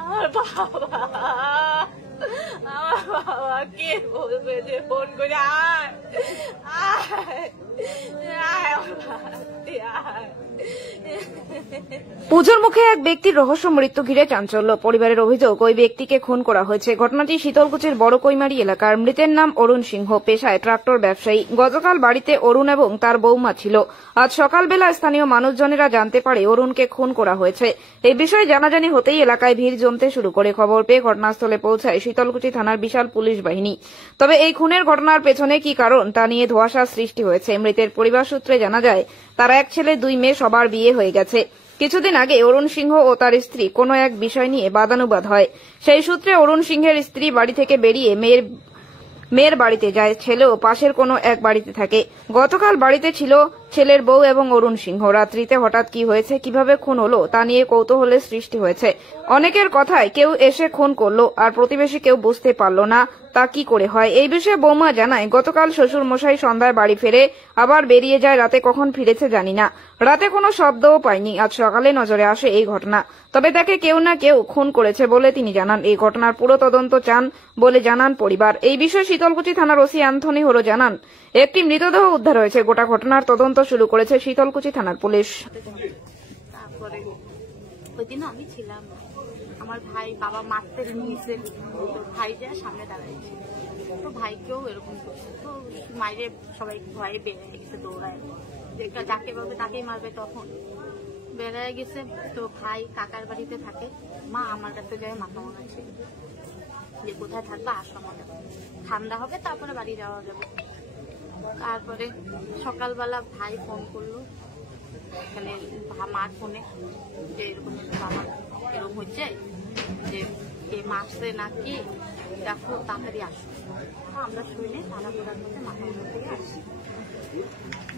আমার বাবা কে বলবে যে ফোন করে আয় আয় আয় আয়। পুজোর মুখে এক ব্যক্তির রহস্য মৃত্যু ঘিরে চাঞ্চল্য। পরিবারের অভিযোগ, ওই ব্যক্তিকে খুন করা হয়েছে। ঘটনাটি শীতলকুচির বড় কৈমারি এলাকার। মৃতের নাম অরুণ সিংহ, পেশায় ট্রাক্টর ব্যবসায়ী। গতকাল বাড়িতে অরুণ এবং তার বৌমা ছিল। আজ সকালবেলা স্থানীয় মানুষজনেরা জানতে পারে অরুণকে খুন করা হয়েছে। এই বিষয়ে জানাজানি হতেই এলাকায় ভিড় জমতে শুরু করে। খবর পেয়ে ঘটনাস্থলে পৌঁছায় শীতলকুচি থানার বিশাল পুলিশ বাহিনী। তবে এই খুনের ঘটনার পেছনে কি কারণ তা নিয়ে ধোঁয়াশার সৃষ্টি হয়েছে। মৃতের পরিবার সূত্রে জানা যায়, তার এক ছেলে দুই মেয়ে, সবার বিয়ে হয়ে গেছে। কিছুদিন আগে অরুণ সিংহ ও তার স্ত্রী কোনো এক বিষয় নিয়ে বাদানুবাদ হয়। সেই সূত্রে অরুণ সিংহের স্ত্রী বাড়ি থেকে বেরিয়ে মেয়ের বাড়িতে যায়। ছেলেও পাশের কোনো এক বাড়িতে থাকে। গতকাল বাড়িতে ছিল ছেলের বউ এবং অরুণ সিংহ। রাত্রিতে হঠাৎ কি হয়েছে, কিভাবে খুন হলো তা নিয়ে কৌতূহলের সৃষ্টি হয়েছে। অনেকের কথায় কেউ এসে খুন করলো, আর প্রতিবেশী কেউ বুঝতে পারল না তা কি করে হয়। এই বিষয়ে বৌমা জানায়, গতকাল শ্বশুর মশাই সন্ধ্যায় বাড়ি ফেরে আবার বেরিয়ে যায়। রাতে কখন ফিরেছে জানি না। রাতে কোনো শব্দও পাইনি। আজ সকালে নজরে আসে এই ঘটনা। তবে তাকে কেউ না কেউ খুন করেছে বলে তিনি জানান। এই ঘটনার পুরো তদন্ত চান বলে জানান পরিবার। এই বিষয়ে শীতলকুচি থানার ওসি অ্যান্থনি হরো জানান, একটি মৃতদেহ উদ্ধার হয়েছে। গোটা ঘটনার তদন্ত শুরু করেছে শীতলকুচি থানার পুলিশ। তারপরে ওই দিন আমি ছিলাম, আমার ভাই বাবা মারতে নিয়েছে, তো ভাই যা সামনে দাঁড়াইছে, তো ভাইকেও এরকম করছে, তো মাইরে সবাই ভয়ে বেরিয়ে গেছে, দৌড়ায় যাকে পাবে তাকেই মারবে। তখন বেড়ায় গেছে, তো ভাই কাকার বাড়িতে থাকে, মা আমার কাছে যায় মাথা মাখাচ্ছে যে কোথায় থাকবে আসো, আমাদের ঠান্ডা হবে তারপরে বাড়ি যাওয়া যাবে। তারপরে সকালবেলা ভাই ফোন করলো এখানে মার ফোনে যে এরকম বাবা এরকম হচ্ছে, যে কে মারছে নাকি দেখো তাড়াতাড়ি আসো। আমরা শুনে থানা করার মধ্যে মাথা থেকে আসি।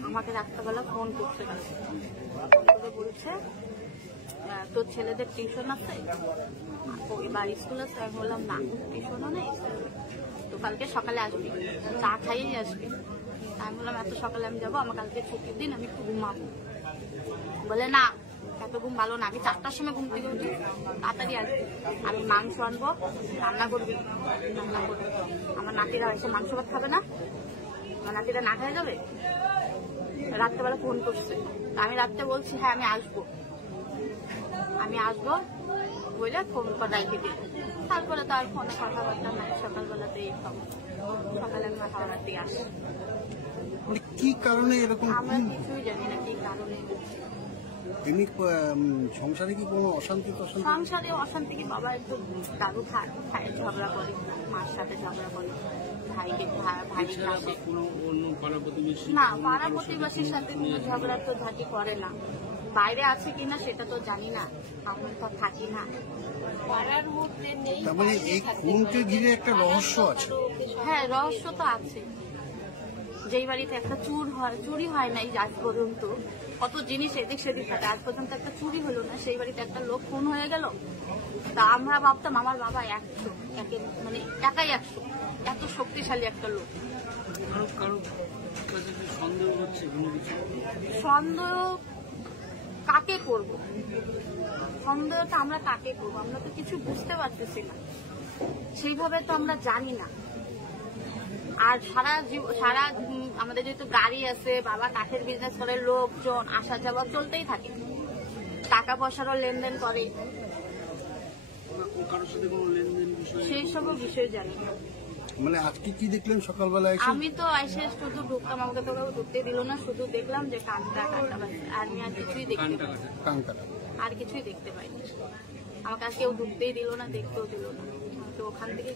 আমাকে রাত্রেবেলা ফোন করতে বলছে তোর ছেলেদের টিউশন আছে বা স্কুল আছে। আমি বললাম না, টিউশনও নেই, তো কালকে সকালে আসবি, চা খাইয়েই আসবি। আমি বললাম এত সকালে আমি যাবো, আমার কালকে ছুটির দিন, আমি একটু ঘুমাবো। বলে না, এত ঘুম ভালো না, আমি 4টার সময় ঘুম থেকে উঠি, তাড়াতাড়ি আসবি, আমি মাংস আনবো, রান্না করবি। আমার নাতিরা এসে মাংস ভাত খাবে না, আমার নাতিরা না খাই যাবে। রাত্রেবেলা ফোন করছে, আমি রাত্রে বলছি হ্যাঁ আমি আসবো বলে ফোন করে রাখি দিই। তারপরে তো আর ফোনে কথাবার্তা নাই। সকালবেলাতে এই খবর, সকালে আমি মাথা বানার দিকে আসি। কি কারণে এরকম? আমরা কিছুই জানি না কি কারণে। এমনি সংসারে কি কোনো অশান্তি? সংসারে অশান্তি কি, বাবা একটু দাদু খায় ঝগড়া করে, মার সাথে ঝগড়া করে, ভাইকে ভাই না, পাড়া প্রতিবেশীর সাথে কোনো ঝগড়া তো ঝাঁটি করে না। বাইরে আছে কিনা সেটা তো জানি না, আমি তো থাকি না পাড়ার মধ্যে নেই। তার মানে এই খুনকে ঘিরে একটা রহস্য আছে। হ্যাঁ, রহস্য তো আছে। যেই বাড়িতে একটা চুরি হয় নাই আজ পর্যন্ত, কত জিনিস এদিক সেদিক থাকে, আজ পর্যন্ত একটা চুরি হলো না, সেই বাড়িতে একটা লোক খুন হয়ে গেল। তা আমরা ভাবতাম আমার বাবা 100, মানে একাই 100, এত শক্তিশালী একটা লোক। সন্দেহ কাকে করব? সন্দেহটা আমরা কাকে করবো? আমরা তো কিছু বুঝতে পারতেছি না, সেইভাবে তো আমরা জানি না। আর সারা আমাদের যেহেতু গাড়ি আছে, বাবা কাঠের বিজনেস করে, লোকজন আসা যাওয়া চলতেই থাকে, টাকা পয়সারও লেনদেন করে, সেই সব বিষয় জানি না। মানে আজকে কি দেখলেন সকালবেলা? আমি তো এসে শুধু ঢুকতাম, আমাকে তো ঢুকতে দিল না, শুধু দেখলাম যে কানটা কাটা বাজছে, আর আমি আর কিছুই দেখতে পাই, আর কিছুই দেখতে পাইনি। আমাকে আর কেউ ঢুকতেই দিল না, দেখতেও দিল না, তো ওখান থেকে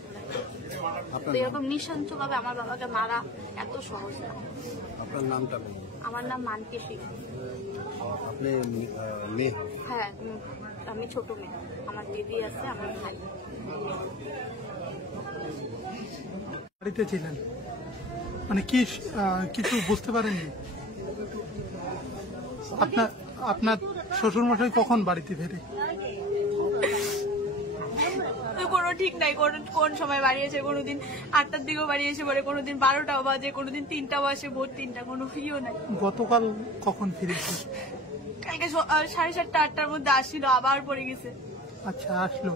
তো এরকম নিঃসংস ভাবে আমার বাবাকে মারা এত সহজ না। আপনার নামটা? আমার নাম মানকি সিং। আপনি মেয়ে? হ্যাঁ, আমি ছোট মেয়ে, আমার দিদি আছে, আমার ভাই। বাড়িতে ছিলেন মানে কি কিছু বুঝতে পারেননি? আপনার শ্বশুর মশাই কখন বাড়িতে ফেরে? কোনো ঠিক নাই, কোন সময় বাড়িয়েছে, কোনোদিন 8টার দিকেও বাড়িয়েছে, পরে কোনোদিন 12টা বাজে, কোনোদিন 3টা বাজে, ভোর 3টা, কোনো ইও নাই। গতকাল কখন ফিরেছে? কালকে 7:30 8টার মধ্যে আসছিল, আবার পড়ে গেছে। আচ্ছা, আসলো,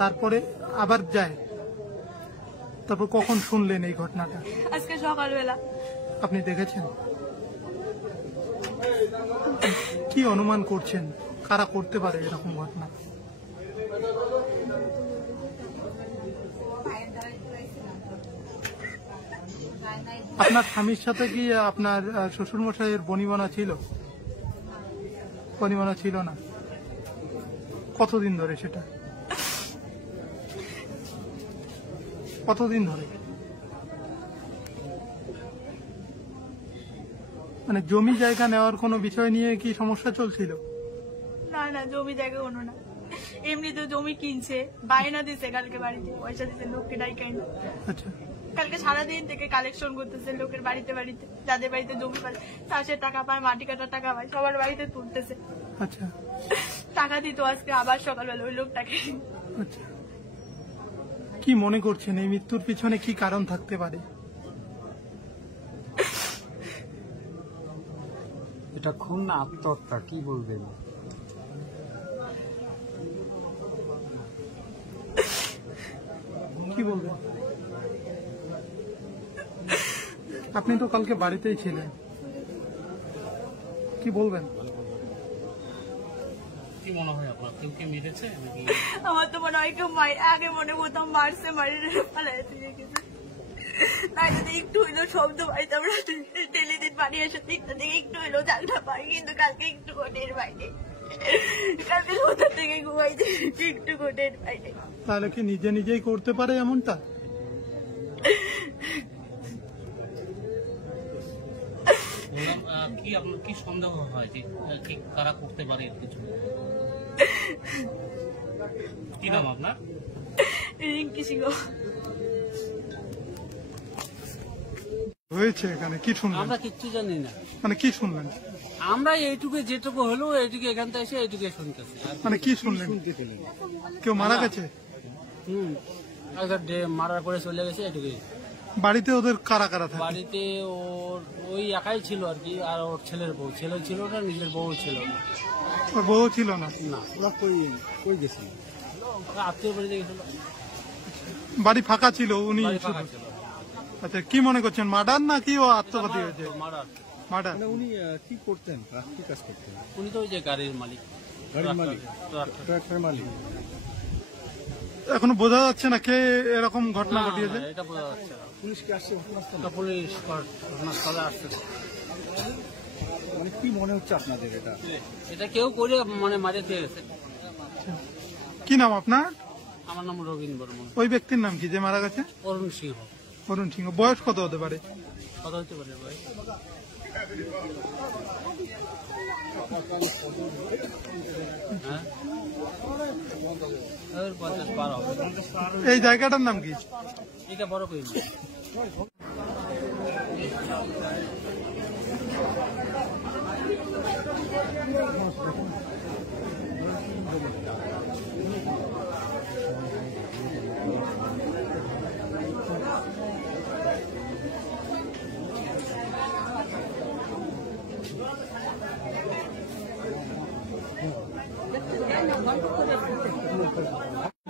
তারপরে আবার যায়, তারপর কখন শুনলেন এই ঘটনাটা? আজকে সকালবেলা। আপনি দেখেছেন? কি অনুমান করছেন কারা করতে পারে এরকম ঘটনা? আপনার স্বামীর সাথে কি আপনার শ্বশুরমশাইয়ের বনিবনা ছিল? বনিবনা ছিল না? কতদিন ধরে সেটা? কতদিন ধরে? মানে জমি জায়গা নেওয়ার কোনো বিষয় নিয়ে কি সমস্যা চলছিল? না না, জমি জায়গা কোনো না, এমনিতে জমি কিনছে, বায়না দিছে, কালকে বাড়িতে পয়সা দিছে, লোককে ডাইকাই না। আচ্ছা, কালকে সারাদিন থেকে কালেকশন করতেছে লোকের বাড়িতে বাড়িতে, যাদের বাড়িতে জমি পায়, চাষের টাকা পায়, মাটি কাটার টাকা পায়, সবার বাড়িতে তুলতেছে। আচ্ছা, টাকা দিত আজকে আবার সকালবেলা ওই লোকটাকে। আচ্ছা। কি মনে করছেন এই মৃত্যুর পিছনে কি কারণ থাকতে পারে? এটা খুন না আত্মহত্যা, কি বলবেন? কি বলবেন? আপনি তো কালকে বাড়িতেই ছিলেন, কি বলবেন? কি মনে হয় আপনার, কেউ কে মেরেছে নাকি? আমার তো মনে হয় কেউ আগে মনে করতাম মারছে, মারিয়ে পালায় দিয়ে গেছে। তাই যদি একটু হইলো শব্দ বাড়িতে আমরা ডেলি দিন বাড়ি এসে দিকটা থেকে একটু হইলো জালটা পাই, কিন্তু কালকে একটু কোটের বাইরে, কালকে কোথা থেকে ঘুমাইতে একটু কোটের বাইরে। তাহলে কি নিজে নিজেই করতে পারে এমনটা? কি আপনার কি সন্দেহ হয় যে কি কারা করতে পারে এর কিছু? কি নাম আপনার? রিঙ্কি সিংহ। হয়েছে এখানে কি শুনলেন? আমরা কিচ্ছু জানি না, মানে কি শুনলেন? আমরা এইটুকু যেটুকু হলো এইটুকু এখান থেকে এসে এইটুকু শুনতেছি। মানে কি শুনলেন? কেউ মারা গেছে? মারার পরে চলে গেছে এটুকুই। বাড়িতে ওদের কারা কারা থাকে? বাড়িতে ওর ওই একাই ছিল আর কি, আর ওর ছেলের বউ ছিল না, নিজের বউ ছিল না। ওর বউ ছিল না? না, ওরা কই গেছিল? আত্মীয় বাড়িতে গেছিল। বাড়ি ফাঁকা ছিল, উনি বাড়ি ফাঁকা ছিল। আচ্ছা, কি মনে করছেন মার্ডার নাকি ও আত্মঘাতী হয়েছে? মারার। মার্ডার। উনি কি করতেন, কি কাজ করতেন? উনি তো ওই যে গাড়ির মালিক, গাড়ির মালিক, ট্রাক্টর। ট্রাক্টর মালিক। এখনো বোঝা যাচ্ছে না কে এরকম ঘটনা ঘটিয়েছে? এটা বোঝা যাচ্ছে না। পুলিশ কি আসছে ঘটনাস্থলে? এটা পুলিশ ঘটনাস্থলে আসছে। মানে কি মনে হচ্ছে আপনাদের এটা? এটা কেউ করে মানে মারিয়ে দিয়ে গেছে। কি নাম আপনার? আমার নাম রবীন্দ্র বর্মন। ওই ব্যক্তির নাম কি যে মারা গেছে? অরুণ সিংহ। অরুণ সিংহ। বয়স কত হতে পারে? কত হতে পারে ভাই? হ্যাঁ, 50-12 হবে। এই জায়গাটার নাম কি? এটা বড় কই না।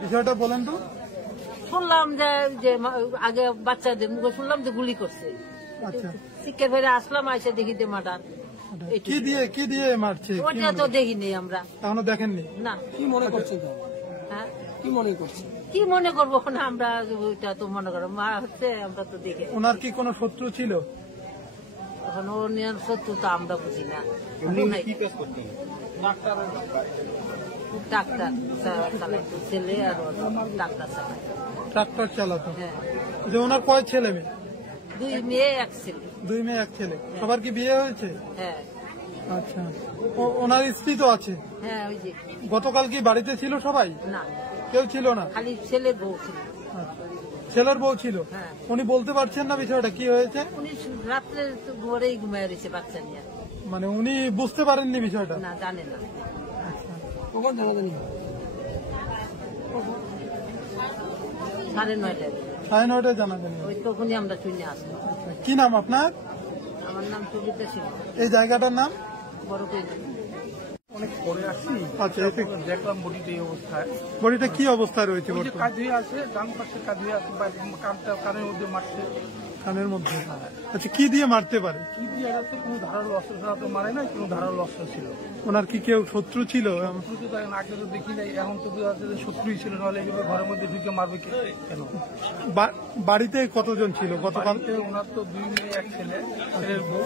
বিষয়টা বলেন তো। শুনলাম যে আগে বাচ্চাদের মুখে শুনলাম যে গুলি করছে, আচ্ছা, শিক্ষা ফেরে আসলাম, আইসা দেখি যে মার্ডার। কি দিয়ে মারছে? ওটা তো দেখিনি আমরা, এখনো দেখেননি? না। কি মনে করছেন? হ্যাঁ, কি মনে করছেন? কি মনে করবো না আমরা, ওইটা তো মনে করো মারা হচ্ছে, আমরা তো দেখে। ওনার কি কোনো শত্রু ছিল? এখন ওর নিয়ে শত্রু তো আমরা বুঝি না। কি কাজ করতেন? ডাক্তার চালাইতো, ছেলে আর ওর ডাক্তার চালায়। ট্রাক্টর চালাতো? হ্যাঁ, যে ওনার কয় ছেলে মেয়ে? 2 মেয়ে 1 ছেলে। 2 মেয়ে 1 ছেলে। সবার কি বিয়ে হয়েছে? হ্যাঁ আচ্ছা, ওনার স্ত্রী তো আছে? হ্যাঁ, ওই যে। গতকাল কি বাড়িতে ছিল সবাই? না, কেউ ছিল না? খালি ছেলের বউ ছিল। আচ্ছা, ছেলের বউ ছিল? হ্যাঁ। উনি বলতে পারছেন না বিষয়টা কি হয়েছে? উনি রাত্রে ঘরেই ঘুমায় রয়েছে বাচ্চা নিয়ে। মানে উনি বুঝতে পারেননি বিষয়টা? না, জানে না। কখন জানাজানি? 9:30। 9:30 জানা জানি। ওই তখনই আমরা চলে আসলাম। কি নাম আপনার? আমার নাম সুবিধা সিংহ, এই জায়গাটার নাম? বড় কই। অনেক পরে আসছি। আচ্ছা, দেখলাম বডিটা এই অবস্থায়। বডিটা কি অবস্থায় রয়েছে? ওই যে কাজ হয়ে আছে, ডান পাশে কাজ হয়ে আছে, কানের মধ্যে মারছে। কানের মধ্যে? আচ্ছা, কি দিয়ে মারতে পারে? কি দিয়ে এড়াতে? কোনো ধারালো অস্ত্র ছাড়া তো মারে নাই, কোনো ধারালো অস্ত্র ছিল। ওনার কি কেউ শত্রু ছিল? শত্রু তো আগে তো দেখি নাই, এখন তো বোঝা যাচ্ছে যে শত্রুই ছিল, নাহলে এভাবে ঘরের মধ্যে ঢুকে মারবে কেন? বাড়িতে কতজন ছিল গতকাল? ওনার তো 2 মেয়ে 1 ছেলে, ছেলের বউ,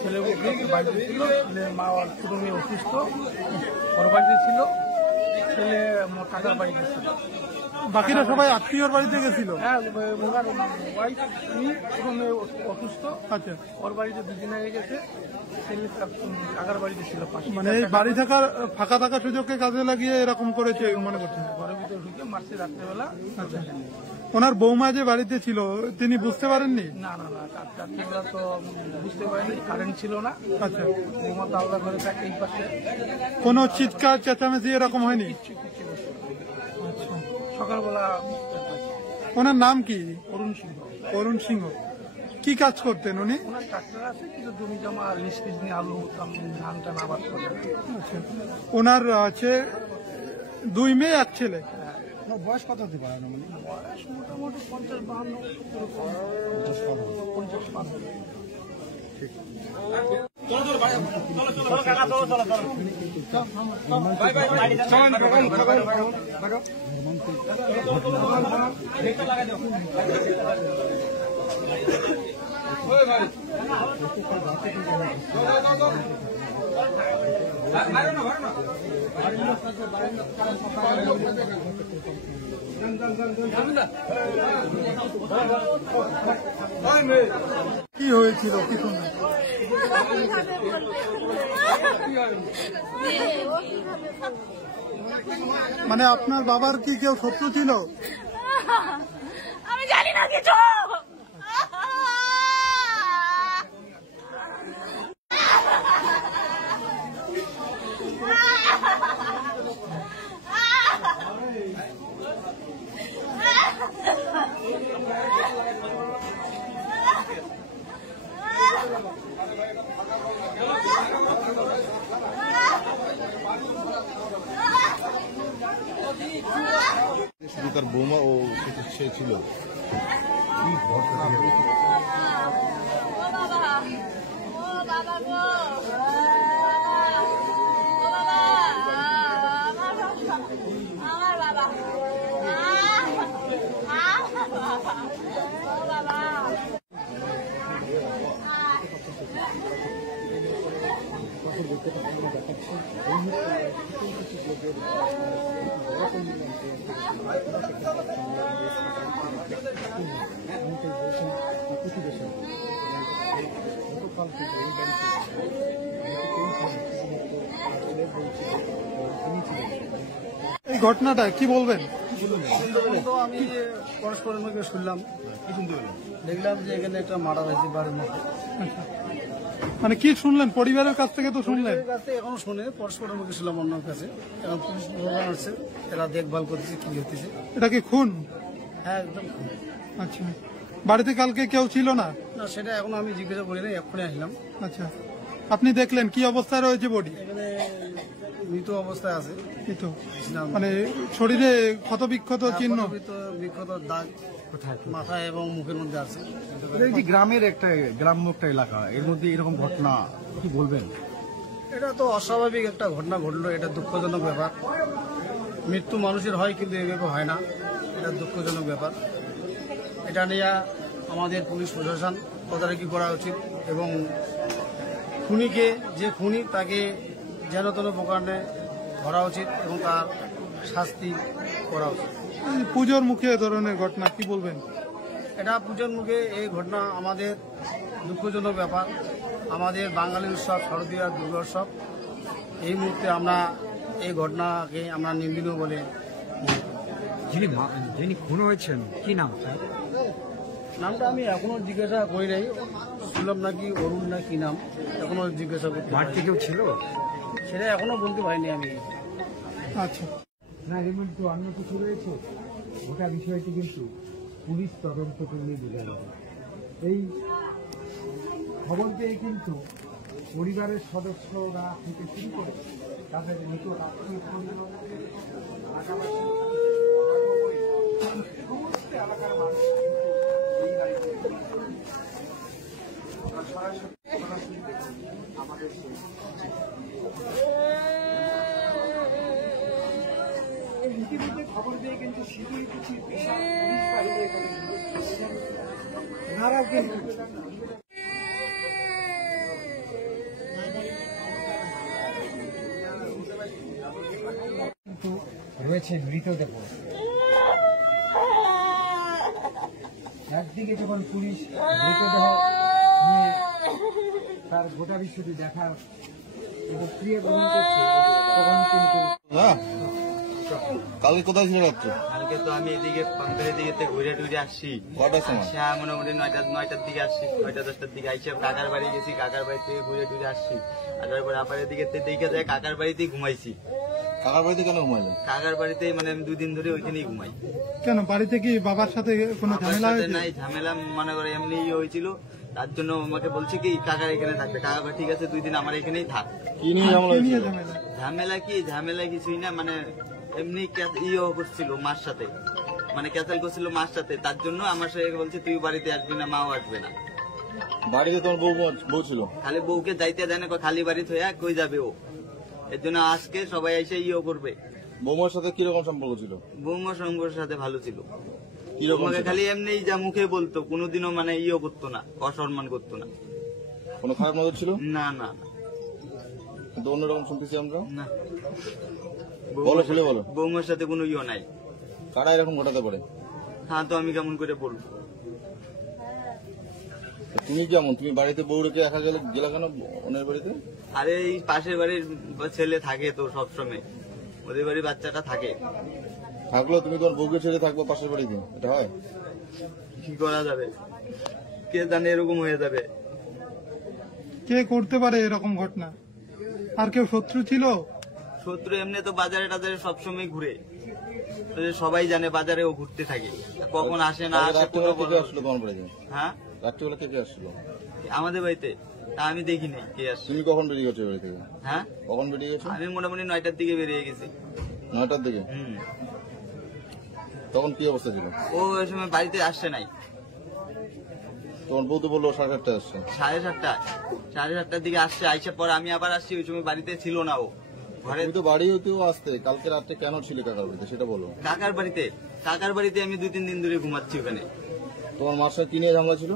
ছেলে বাড়িতে ছিল, ছেলে মা আর ছোট মেয়ে অসুস্থ, ওর বাড়িতে ছিল, ছেলে কাকার বাড়িতে ছিল। বাকিরা সবাই আত্মীয়র বাড়িতে গেছিল? হ্যাঁ, ওনার ওয়াইফ ছোট মেয়ে অসুস্থ। আচ্ছা, ওর বাড়িতে 2 দিন আগে গেছে, ছেলে কাকার বাড়িতে ছিল পাশে। মানে এই বাড়ি থাকার ফাঁকা থাকা সুযোগকে কাজে লাগিয়ে এরকম করেছে মনে করছেন? ঘরের ভিতরে ঢুকে মারছে রাত্রেবেলা। আচ্ছা, ওনার বৌমা যে বাড়িতে ছিল তিনি বুঝতে পারেননি? না না না, রাত্রেবেলা তো বুঝতে পারিনি, কারেন্ট ছিল না। আচ্ছা, বৌমা তো আলাদা ঘরে থাকে এই পাশে। কোনো চিৎকার চেঁচামেচি এরকম হয়নি? আচ্ছা, সকালবেলা। ওনার নাম কি? অরুণ সিংহ। অরুণ সিংহ। কি কাজ করতেন উনি? ওনার ট্রাক্টর আছে, কিন্তু জমি জমা লিজ ফিজ নিয়ে আলু ধান টান আবাদ করে। আচ্ছা, ওনার আছে 2 মেয়ে 1 ছেলে। বয়স কত হতে পারে? বয়স মোটামুটি 50-52। কি হয়েছিল? কি শুনলেন? মানে আপনার বাবার কি কেউ শত্রু ছিল? আমি জানি না কিছু। শুধু তার বৌমা ও সে ছিল। কি ঘটনা? আমার বাবা, এই ঘটনাটা কি বলবেন? আমি পরস্পরের মধ্যে শুনলাম, দেখলাম যে এখানে একটা মার্ডার হয়েছে বাড়ির মধ্যে। মানে কি শুনলেন? পরিবারের কাছ থেকে তো শুনলেন? পরিবারের কাছ থেকে এখনো শুনে পরস্পরের মধ্যে শুনলাম অন্যর কাছে। এখন পুলিশ প্রশাসন আসছে, এরা দেখভাল করতেছে কি হতেছে। এটা কি খুন? হ্যাঁ, একদম। আচ্ছা, বাড়িতে কালকে কেউ ছিল না? না, সেটা এখন আমি জিজ্ঞাসা করি না, এক্ষুনি আসলাম। আচ্ছা, আপনি দেখলেন কি অবস্থায় রয়েছে বডি? এখানে মৃত অবস্থায় আছে। এই তো মানে শরীরে ক্ষত বিক্ষত চিহ্ন, বিক্ষত দাগ মাথায় এবং মুখের মধ্যে আছে। এই যে গ্রামের গ্রাম্য একটা এলাকা, এর মধ্যে এরকম ঘটনা কি বলবেন? এটা তো অস্বাভাবিক একটা ঘটনা ঘটলো, এটা দুঃখজনক ব্যাপার। মৃত্যু মানুষের হয়, কিন্তু এভাবে হয় না, এটা দুঃখজনক ব্যাপার। এটা নিয়ে আমাদের পুলিশ প্রশাসন তদারকি করা উচিত এবং খুনিকে, যে খুনি তাকে যেন তেন প্রকারে ধরা উচিত এবং তার শাস্তি করা উচিত। পুজোর মুখে এ ধরনের ঘটনা কি বলবেন? এটা পুজোর মুখে এই ঘটনা আমাদের দুঃখজনক ব্যাপার। আমাদের বাঙালি উৎসব শারদীয় দুর্গোৎসব, এই মুহূর্তে আমরা এই ঘটনাকে আমরা নিন্দনীয় বলে। যিনি খুন হয়েছেন কি নাম? নামটা আমি এখনো জিজ্ঞাসা করি নাই, শুনলাম নাকি অরুণ না কি নাম, এখনো জিজ্ঞাসা করতে বাড়িতে কেউ ছিল সেটা এখনো বলতে পারিনি আমি। আচ্ছা, না, এর মধ্যে তো অন্য কিছু রয়েছে। গোটা বিষয়টি কিন্তু পুলিশ তদন্ত করলে বোঝা যাবে। এই খবর পেয়ে কিন্তু পরিবারের সদস্যরা থেকে শুরু করে তাদের মৃত আত্মীয় এলাকার মানুষ এই গাড়িতে সরাসরি আমাদের ইতিমধ্যে খবর দিয়ে কিন্তু শীতলকুচি বিশাল পুলিশ বাহিনী ওনারা কিন্তু রয়েছে মৃতদেহ। একদিকে যখন পুলিশ মৃতদেহ নিয়ে তার গোটা বিষয়টি দেখার প্রক্রিয়া গ্রহণ করছে তখন কিন্তু কালকে কোথায় ছিল রাত্রে? কালকে তো আমি এদিকে পাম্পের দিকে ঘুরে টুরে আসছি। কটার সময়? মোটামুটি 9টার দিকে আসছি, 9টা-10টার দিকে আইসি। কাকার বাড়ি গেছি, কাকার বাড়ি থেকে ঘুরে টুরে আসছি। আর তারপরে আপারের দিকে দেখে যায় কাকার বাড়িতেই ঘুমাইছি। কাকার বাড়িতে কেন ঘুমাইলেন? কাকার বাড়িতেই মানে আমি 2 দিন ধরে ওইখানেই ঘুমাই। কেন বাড়িতে কি বাবার সাথে কোনো ঝামেলা হয়েছে? নাই ঝামেলা, মনে করে এমনি হয়েছিল, তার জন্য আমাকে বলছে কি কাকার এখানে থাকবে। কাকা ঠিক আছে 2 দিন আমার এখানেই থাক। কি নিয়ে ঝামেলা কিছুই না, মানে এমনি করছিল মার সাথে, মানে ক্যান্সেল করছিল মার সাথে। তার জন্য আমার সাথে বলছে তুই বাড়িতে আসবি না, মাও আসবে না। বাড়িতে তোমার বউ ছিল? খালি বউকে যাইতে দেয় না, খালি বাড়ি হয়ে কই যাবে ও। এর জন্য আজকে সবাই এসে করবে। বৌমার সাথে কিরকম সম্পর্ক ছিল? বৌমার সম্পর্কের সাথে ভালো ছিল। কিরকম? খালি এমনি যা মুখে বলতো, কোনোদিনও মানে করতো না, অসম্মান করতো না। কোনো খারাপ নজর ছিল? না না, কিন্তু অন্যরকম শুনতেছি আমরা। না, বলো খুলে বলো। বৌমার সাথে কোনো নাই। কারা এরকম ঘটাতে পারে? হ্যাঁ, তো আমি কেমন করে বলবো? তুমি কেমন, তুমি বাড়িতে বউ রেখে একা গেলে কেন ওনার বাড়িতে? আরে এই পাশের বাড়ির ছেলে থাকে তো সবসময়, ওদের বাড়ির বাচ্চাটা থাকে। থাকলেও তুমি তোমার বউকে ছেড়ে থাকবো পাশের বাড়িতে, এটা হয়? কি করা যাবে, কে জানে এরকম হয়ে যাবে। কে করতে পারে এরকম ঘটনা? আর কেউ শত্রু ছিল? শত্রু এমনি তো বাজারে টাজারে সবসময় ঘুরে, সবাই জানে বাজারে ও ঘুরতে থাকে, কখন আসে না আসে। আসলো তোমার বাড়িতে? হ্যাঁ, রাত্রিবেলা কে আসলো আমাদের বাড়িতে? তা আমি দেখিনি কে আসছে। তুমি কখন বেরিয়ে গেছো বাড়ি থেকে? হ্যাঁ, কখন বেরিয়ে গেছো? আমি মোটামুটি 9টার দিকে বেরিয়ে গেছি। 9টার দিকে? তখন কি অবস্থা ছিল? ও ওই সময় বাড়িতে আসছে নাই। তোমার বউ তো বললো 7:30টায় আসছে। 7:30টার দিকে আসছে, আইসার পর আমি আবার আসছি। ওই সময় বাড়িতে ছিল না ও, ঘরে। তো বাড়িতেও আসতে, কালকে রাত্রে কেন ছিল কাকার বাড়িতে সেটা বলো। কাকার বাড়িতে আমি 2-3 দিন ধরে ঘুমাচ্ছি ওখানে। তোমার মার সাথে কি নিয়ে ঝামেলা ছিল?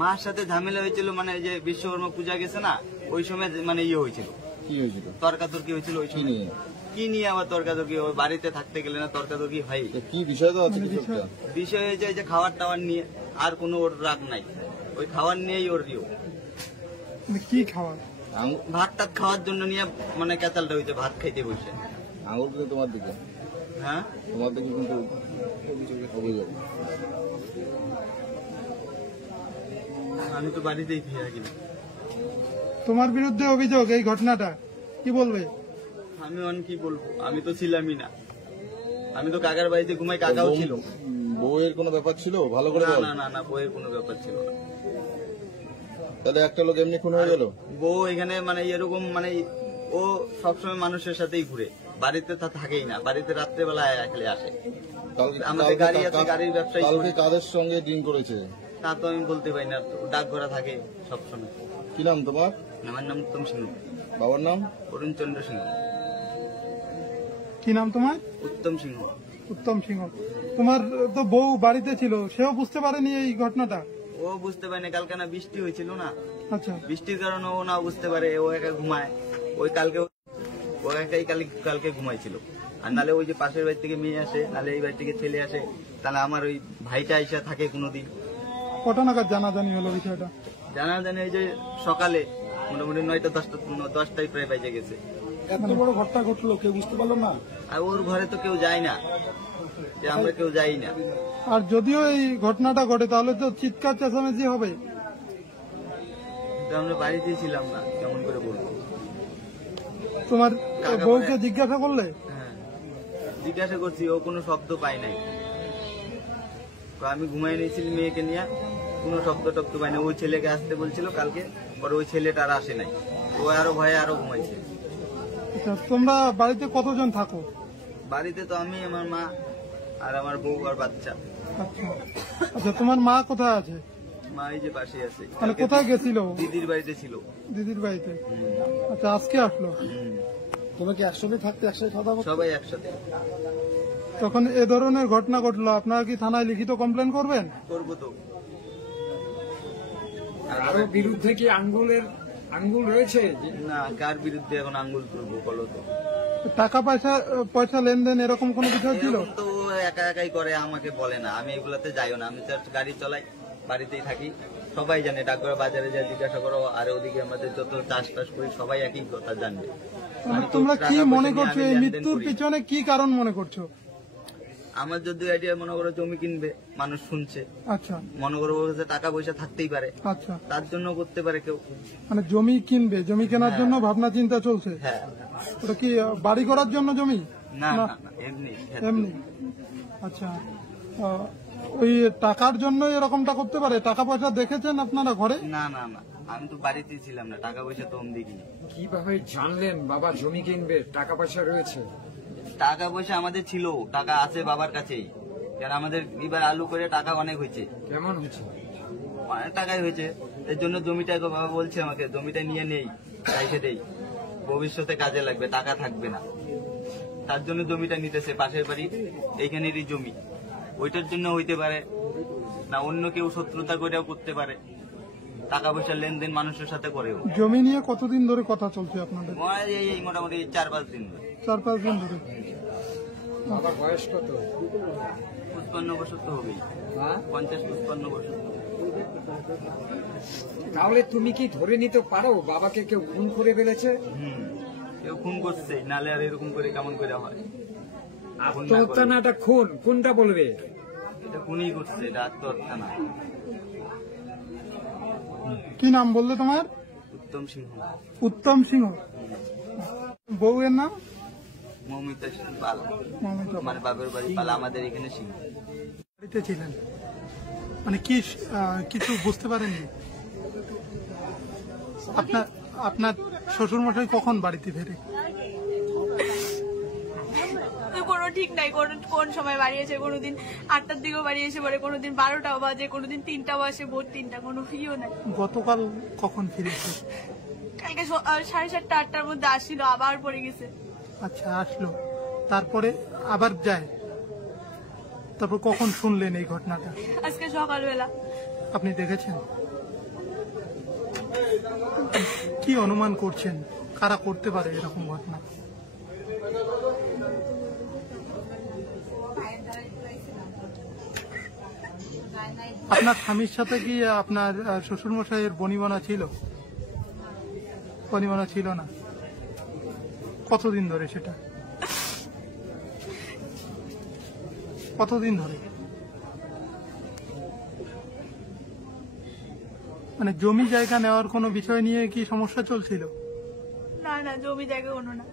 মার সাথে ঝামেলা হয়েছিল, মানে যে বিশ্বকর্মা পূজা গেছে না, ওই সময় মানে হয়েছিল। কি হয়েছিল? তর্কাতর্কি হয়েছিল ওই সময়। কি নিয়ে আবার তর্কাতর্কি? ওই বাড়িতে থাকতে গেলে না তর্কাতর্কি হয়। কি বিষয় তো আছে? বিষয় হয়েছে যে খাবার টাওয়ার নিয়ে, আর কোনো ওর রাগ নাই, ওই খাবার নিয়েই ওর কি খাবার? ভাত টাত খাওয়ার জন্য নিয়ে মানে ক্যাচালটা হয়েছে, ভাত খাইতে বসে। আঙুল কিন্তু তোমার দিকে? হ্যাঁ, তোমার দিকে কিন্তু অভিযোগ। আমি তো বাড়িতেই ফিরে থাকি। তোমার বিরুদ্ধে অভিযোগ এই ঘটনাটা, কি বলবে? আমি কি বলবো, আমি তো ছিলামই না। আমি তো কাকার বাড়িতে ঘুমাই, কাকাও ছিল। বউয়ের কোনো ব্যাপার ছিল? ভালো করে বল। না, বউয়ের কোনো ব্যাপার ছিল না। তাহলে একটা লোক এমনি খুন হয়ে গেল? বউ এখানে মানে এরকম, মানে ও সবসময় মানুষের সাথেই ঘুরে, বাড়িতে তা থাকেই না। বাড়িতে রাত্রেবেলা একলে আসে। আমাদের গাড়ি আছে, গাড়ির ব্যবসায়ী। কালকে কাদের সঙ্গে ডিন করেছে তা তো আমি বলতে পারি না, ডাক ঘোড়া থাকে সবসময়। কি নাম তোমার? আমার নাম উত্তম সিংহ। বাবার নাম? অরুণ চন্দ্র সিংহ। কি নাম তোমার? উত্তম সিংহ। উত্তম সিংহ। তোমার তো বউ বাড়িতে ছিল, সেও বুঝতে পারেনি এই ঘটনাটা? ও বুঝতে পারেনি, কালকে না বৃষ্টি হয়েছিল না। আচ্ছা, বৃষ্টির কারণে ও না বুঝতে পারে, ও একা ঘুমায়। ওই কালকে ঘুমাইছিল। আর নালে ওই যে পাশের বাড়ি থেকে মেয়ে আসে, নালে এই বাড়ি থেকে ছেলে আসে, তাহলে আমার ওই ভাইটা আইসা থাকে কোনোদিন। কটা নাগাদ জানাজানি হলো বিষয়টা? জানাজানি এই যে সকালে মোটামুটি 9টা-10টায় প্রায় বেজে গেছে। এত বড় ঘটনা ঘটলো, কেউ বুঝতে পারলো না। আর ওর ঘরে তো কেউ যায় না, যে আমরা কেউ যাই না। আর যদিও এই ঘটনাটা ঘটে তাহলে তো চিৎকার চেঁচামেচি হবে। আমরা বাড়িতেই ছিলাম না, কেমন করে বলবো? তোমার বউকে জিজ্ঞাসা করলে? হ্যাঁ, জিজ্ঞাসা করছি, ও কোনো শব্দ পায় নাই। আমি ঘুমাই নিয়েছিলাম মেয়েকে নিয়ে, কোনো শব্দ টব্দ পাই না। ওই ছেলেকে আসতে বলছিল কালকে, পরে ওই ছেলেটা আর আসে নাই। ও আরো ভয়ে আরো ঘুমাইছে। আচ্ছা, তোমরা বাড়িতে কতজন থাকো? বাড়িতে তো আমি, আমার মা আর আমার বউ আর বাচ্চা। আচ্ছা আচ্ছা, তোমার মা কোথায় আছে? মা এই যে পাশে আছে। মানে কোথায় গেছিল? দিদির বাড়িতে ছিল। দিদির বাড়িতে। আচ্ছা, আজকে আসলো। তোমরা কি একসাথে থাকতে, একসাথে খাওয়া দাওয়া করতে? সবাই একসাথে। তখন এ ধরনের ঘটনা ঘটলো, আপনারা কি থানায় লিখিত কমপ্লেন করবেন? করবো তো। কারো বিরুদ্ধে কি আঙ্গুল রয়েছে? না, কার বিরুদ্ধে এখন আঙ্গুল তুলবো বলো তো? টাকা পয়সা লেনদেন এরকম কোনো বিষয় ছিল? এরকম তো একা একাই করে, আমাকে বলে না। আমি এগুলাতে যাইও না, আমি জাস্ট গাড়ি চালাই, বাড়িতেই থাকি। সবাই জানে, ডাকঘর বাজারে যা জিজ্ঞাসা করো, আর ওদিকে আমাদের যত চাষ করি সবাই একই কথা জানবে। তোমরা কি মনে করছো এই মৃত্যুর পিছনে কি কারণ মনে করছো? আমার যদি আইডিয়া মনে করো জমি কিনবে, মানুষ শুনছে। আচ্ছা, মনে করো টাকা পয়সা থাকতেই পারে। আচ্ছা, তার জন্য করতে পারে কেউ। মানে জমি কিনবে, জমি কেনার জন্য ভাবনা চিন্তা চলছে। হ্যাঁ। ওটা কি বাড়ি করার জন্য জমি? না, এমনি। আচ্ছা, ওই টাকার জন্য এরকমটা করতে পারে? টাকা পয়সা দেখেছেন আপনারা ঘরে? না, আমি তো বাড়িতেই ছিলাম না, টাকা পয়সা তো দেখিনি। কিভাবে জানলেন বাবা জমি কিনবে, টাকা পয়সা রয়েছে? টাকা পয়সা আমাদের ছিল, টাকা আছে বাবার কাছেই। কারণ আমাদের এবার আলু করে টাকা অনেক হয়েছে। কেমন হয়েছে? অনেক টাকাই হয়েছে। এর জন্য জমিটা বাবা বলছে আমাকে, জমিটা নিয়ে নেই, রেখে দেই, ভবিষ্যতে কাজে লাগবে, টাকা থাকবে না। তার জন্য জমিটা নিতেছে। পাশের বাড়ি, এইখানেরই জমি। ওইটার জন্য হইতে পারে না, অন্য কেউ শত্রুতা করেও করতে পারে। টাকা পয়সা লেনদেন মানুষের সাথে করেও। জমি নিয়ে কতদিন ধরে কথা চলছে আপনাদের? এই মোটামুটি 4-5 দিন ধরে। 4-5 দিন ধরে। বাবার বয়স কত? 55 বছর তো হবেই। 50-55 বছর। তাহলে তুমি কি ধরে নিতে পারো বাবাকে কেউ খুন করে ফেলেছে? কেউ খুন করছে, নালে আর এরকম করে কেমন করে হয়? আত্মহত্যা না এটা খুন? কোনটা বলবে? এটা খুনই করছে, এটা আত্মহত্যা না। কি নাম বললে তোমার? উত্তম সিংহ। উত্তম সিংহ। বউয়ের নাম? মৌমিতা সিং পাল। মানে বাবার বাড়ি পাল, আমাদের এখানে সিংহ। বাড়িতে ছিলেন, মানে কি কিছু বুঝতে পারেননি? আপনার শ্বশুর মশাই কখন বাড়িতে ফেরে? কোনো ঠিক নাই, কোন সময় বাড়ি এসে, কোনোদিন 8টার দিকেও বাড়ি এসে পরে, কোনোদিন 12টাও বাজে, কোনোদিন 3টা বাজে, ভোর 3টা, কোনো ইও নাই। গতকাল কখন ফিরেছে? কালকে 7:30 8টার মধ্যে আসছিল, আবার পড়ে গেছে। আচ্ছা, আসলো, তারপরে আবার যায়, তারপর কখন শুনলেন এই ঘটনাটা? আজকে সকালবেলা। আপনি দেখেছেন? কি অনুমান করছেন কারা করতে পারে এরকম ঘটনা? আপনার স্বামীর সাথে কি আপনার শ্বশুর মশাইয়ের বনিবনা ছিল? বনিবনা ছিল না। কতদিন ধরে সেটা? কতদিন ধরে? মানে জমি জায়গা নেওয়ার কোনো বিষয় নিয়ে কি সমস্যা চলছিল? না, জমি জায়গা কোনো না,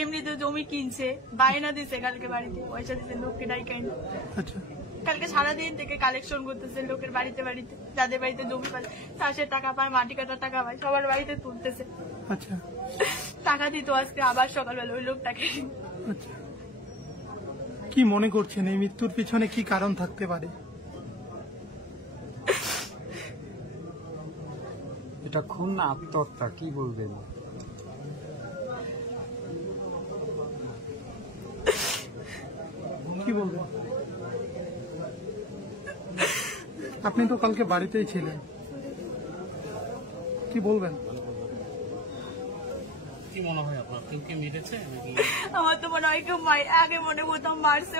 এমনিতে জমি কিনছে, বায়না দিছে, কালকে বাড়িতে পয়সা দিচ্ছে, লোককে ডাইকাই না। আচ্ছা, কালকে সারাদিন থেকে কালেকশন করতেছে লোকের বাড়িতে, যাদের বাড়িতে জমি পায়, চাষের টাকা পায়, মাটি কাটার টাকা পায়, সবার বাড়িতে তুলতেছে। আচ্ছা, টাকা দিত আজকে আবার সকালবেলা ওই লোকটাকে। আচ্ছা, কি মনে করছেন এই মৃত্যুর পিছনে কি কারণ থাকতে পারে? এটা খুন না আত্মহত্যা, কি বলবেন? কি বলবেন? আপনি তো কালকে বাড়িতেই ছিলেন, কি বলবেন? কি মনে হয় আপনার, কেউ কে মেরেছে নাকি? আমার তো মনে হয় কেউ আগে মনে করতাম মারছে,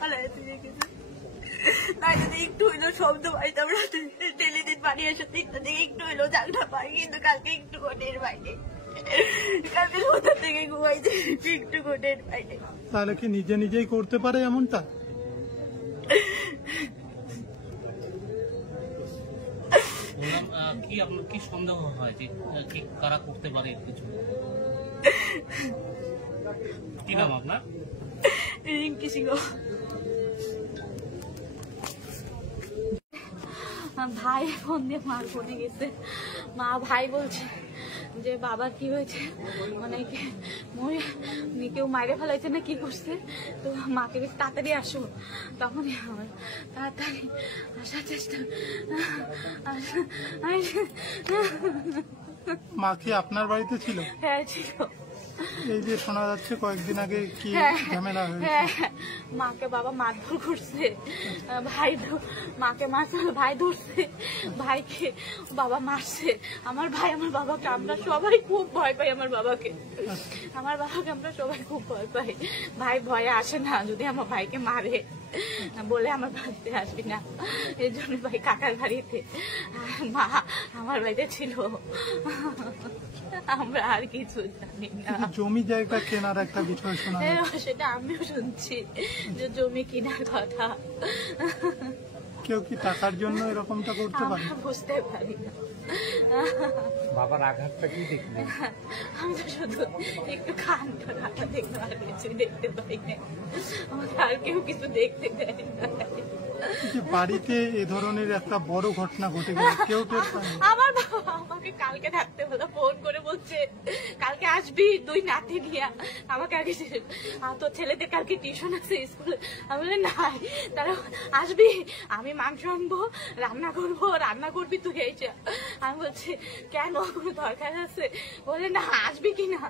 পালাই দিয়ে গেছে। তাই যদি একটু হইলো শব্দ পাইতাম, ডেলি দিন বাড়ি আসে 3টা থেকে একটু হইলো জাগটা পাই, কিন্তু কালকে একটু কোটের বাইরে, কালকে কোথা থেকে ঘুমাইছে, একটু কোটের বাইরে। তাহলে কি নিজে নিজেই করতে পারে এমনটা? কি আপনার কি সন্দেহ হয় যে কি কারা করতে পারে কিছু? কি নাম আপনার? রিঙ্কি সিংহ। ভাই ফোন দিয়ে মার ফোনে গেছে, ভাই বলছে যে বাবার কি হয়েছে, মানে কেউ মাইরে ফেলাইছে না কি করছে, তো মাকে তাড়াতাড়ি আসো। তখনই আমার তাড়াতাড়ি আসার চেষ্টা। মা কি আপনার বাড়িতে ছিল? হ্যাঁ ছিল। এই যে শোনা যাচ্ছে কয়েকদিন আগে কি ঝামেলা হয়েছে? হ্যাঁ, মাকে বাবা মারধর করছে, মাকে মারছে, ভাই ধরছে, ভাইকে বাবা মারছে, আমার ভাই আমার বাবাকে, আমরা সবাই খুব ভয় পাই আমার বাবাকে আমরা সবাই খুব ভয় পাই। ভাই ভয়ে আসে না, যদি আমার ভাইকে মারে বলে আমার বাড়িতে আসবি না, এই জন্য ভাই কাকার বাড়িতে, মা আমার বাড়িতে ছিল। আমরা আর কিছু জানি না। জমি জায়গা কেনার একটা বিষয় শোনা যাচ্ছে। সেটা আমিও শুনছি যে জমি কেনার কথা। কেউ কি টাকার জন্য এরকমটা করতে পারে? বুঝতে পারি না। বাবার আঘাতটা কি দেখলেন? আমি তো শুধু একটু খানটা দেখতে আর কিছু দেখতে পাই না, আমাকে আর কেউ কিছু দেখতে দেয় না। বাড়িতে এ ধরনের একটা বড় ঘটনা ঘটে গেল, কেউ আমার বাবা আমাকে কালকে থাকতে বলে ফোন করে বলছে কালকে আসবি তুই নাতি নিয়ে। আমাকে আগে তোর ছেলেদের কালকে টিউশন আছে স্কুলে, আমি বলি না তারা আসবি, আমি মাংস আনবো, রান্না করবো, রান্না করবি তুই এইটা। আমি বলছি কেন, কোনো দরকার আছে? বলে না আসবি কিনা।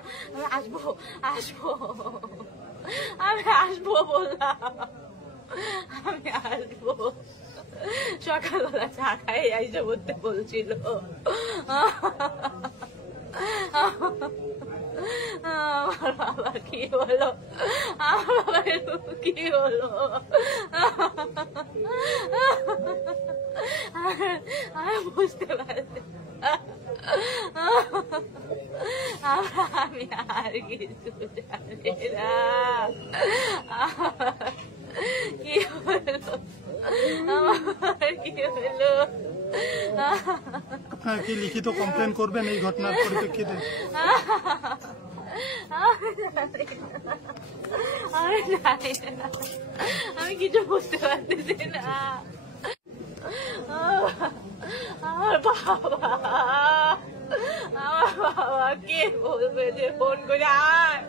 আসবো আমি আসবো বললাম, আমি আসবো। সকালবেলা চা খাই আইসা বলতে বলছিল। আমার বাবা কি হলো, আমার বাবার কি হলো, আমি বুঝতে পারছি। আমি আর কিছু জানি না। কি হলো, আমার কি হলো? আপনারা কি লিখিত কমপ্লেন করবেন এই ঘটনার পরিপ্রেক্ষিতে? আমি কিছু বুঝতে পারতেছি না। আমার বাবা কে বলবে যে ফোন করে আয়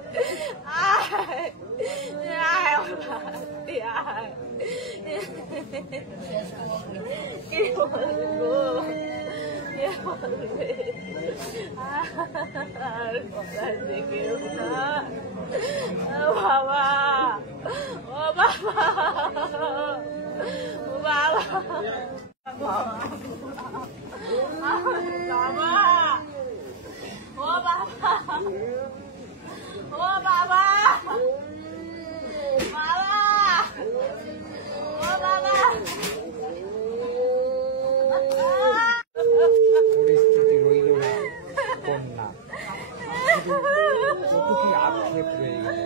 কে বলবো, আর কথা দেখেও না। বাবা, ও বাবা, ও বাবা, বাবা, ও বাবা, ও বাবা, বাবা, ও বাবা। পরিস্থিতি রইল না কন্যা, কতটি আক্ষেপ রয়ে গেল।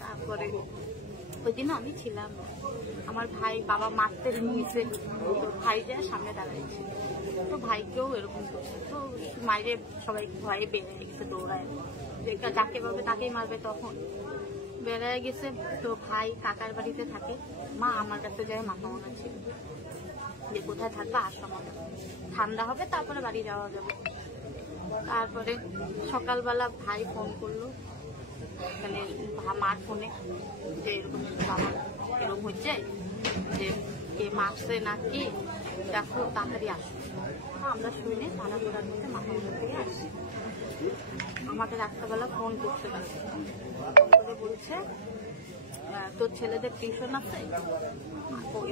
তারপরে ওই দিন আমি ছিলাম, আমার ভাই বাবা মারতে নিয়েছে, তো ভাই যায় সামনে দাঁড়াইছে, তো ভাইকেও এরকম করছে, তো মাইরে সবাই ভয়ে বেরিয়ে গেছে, দৌড়ায় যাকে পাবে তাকেই মারবে, তখন বেড়ায় গেছে। তো ভাই কাকার বাড়িতে থাকে, মা আমার কাছে যায় মাথা মানা ছিল যে কোথায় থাকবে আসো, আমাদের ঠান্ডা হবে তারপরে বাড়ি যাওয়া যাবে। তারপরে সকালবেলা ভাই ফোন করলো, মানে মার ফোনে যে এরকম বাবা এরকম হচ্ছে, যে কে মারছে নাকি দেখো তাড়াতাড়ি আসো। আমরা শুনে থানা করার মধ্যে মাথা মাথা থেকে আসি। আমাকে রাত্রেবেলা ফোন করতে পারছে, ফোন করে বলছে তোর ছেলেদের টিউশন আছে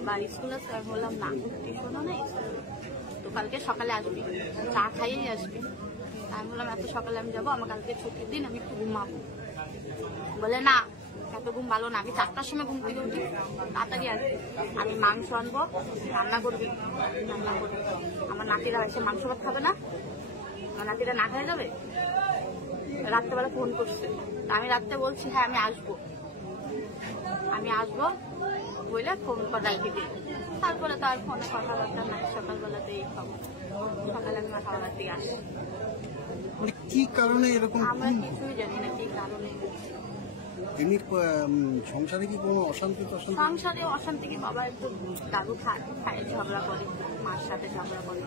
বা স্কুল আছে? আমি বললাম না, টিউশনও নেই, তো কালকে সকালে আসবি, চা খাইয়েই আসবি। আমি বললাম এত সকালে আমি যাবো, আমার কালকে ছুটির দিন, আমি একটু ঘুমাবো। বলে না, এত ঘুম ভালো না, আমি 4টার সময় ঘুম থেকে উঠি, তাড়াতাড়ি আসবে, আমি মাংস আনবো, রান্না করবি। আমার নাতিরা এসে মাংস ভাত খাবে না, আমার নাতিরা না খাই যাবে। রাত্রেবেলা ফোন করছে, আমি রাত্রে বলছি হ্যাঁ আমি আসবো বলে ফোন করা দিবি। তারপরে তো আর ফোনে কথাবার্তা নাই, সকালবেলাতে এই খবর, সকালে আমি খাবার দিয়ে আসি। মানে কি কারণে এরকম? আমরা কিছুই জানি না কি কারণে। এমনি সংসারে কি কোনো অশান্তি? সংসারে অশান্তি কি, বাবা একটু দাদু খায় ঝগড়া করে, মার সাথে ঝগড়া করে,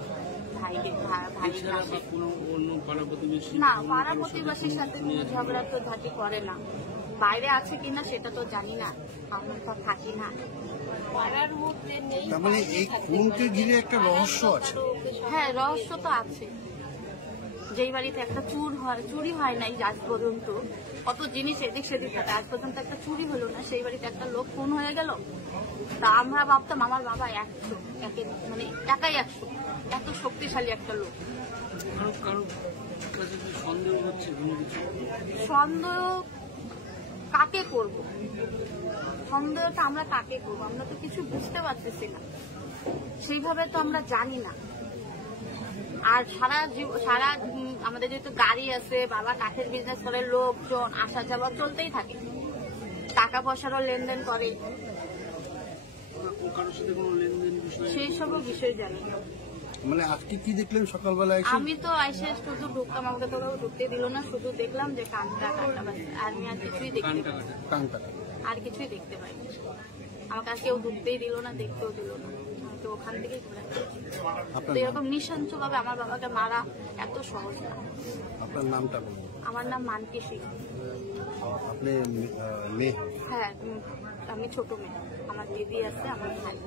না পাড়া প্রতিবেশীর সাথে ঝগড়া তো ঝাঁটি করে না। বাইরে আছে কিনা সেটা তো জানি না, আমরা তো থাকি না। তার মানে এই খুনকে ঘিরে একটা রহস্য আছে। হ্যাঁ, রহস্য তো আছে। যেই বাড়িতে একটা চুরি হয় নাই আজ পর্যন্ত, কত জিনিস এদিক সেদিক থাকে, আজ পর্যন্ত একটা চুরি হলো না, সেই বাড়িতে একটা লোক খুন হয়ে গেল। তা আমরা ভাবতাম আমার বাবা মানে একাই 100, এত শক্তিশালী একটা লোক। সন্দেহ কাকে করব? সন্দেহটা আমরা কাকে করবো? আমরা তো কিছু বুঝতে পারতেছি না, সেইভাবে তো আমরা জানি না। আর সারা আমাদের যেহেতু গাড়ি আছে, বাবা কাঠের বিজনেস করে, লোকজন আসা যাওয়া চলতেই থাকে, টাকা পয়সারও লেনদেন করে, সেই সব বিষয় জানি না। মানে আজকে কি দেখলেন সকালবেলা? আমি তো এসে শুধু ঢুকতাম, আমাকে তো ঢুকতে দিল না, শুধু দেখলাম যে কানটা কাটা বাজছে, আর আমি আর কিছুই দেখতে পাইনি। আমাকে আর কেউ ঢুকতেই দিল না, দেখতেও দিল না, তো ওখান থেকেই ঘুরে তো এরকম নৃশংস ভাবে আমার বাবাকে মারা এত সহজ না। আপনার নামটা বলুন। আমার নাম মানকি সিং। আপনি মেয়ে? হ্যাঁ, আমি ছোট মেয়ে, আমার দিদি আছে, আমার ভাই।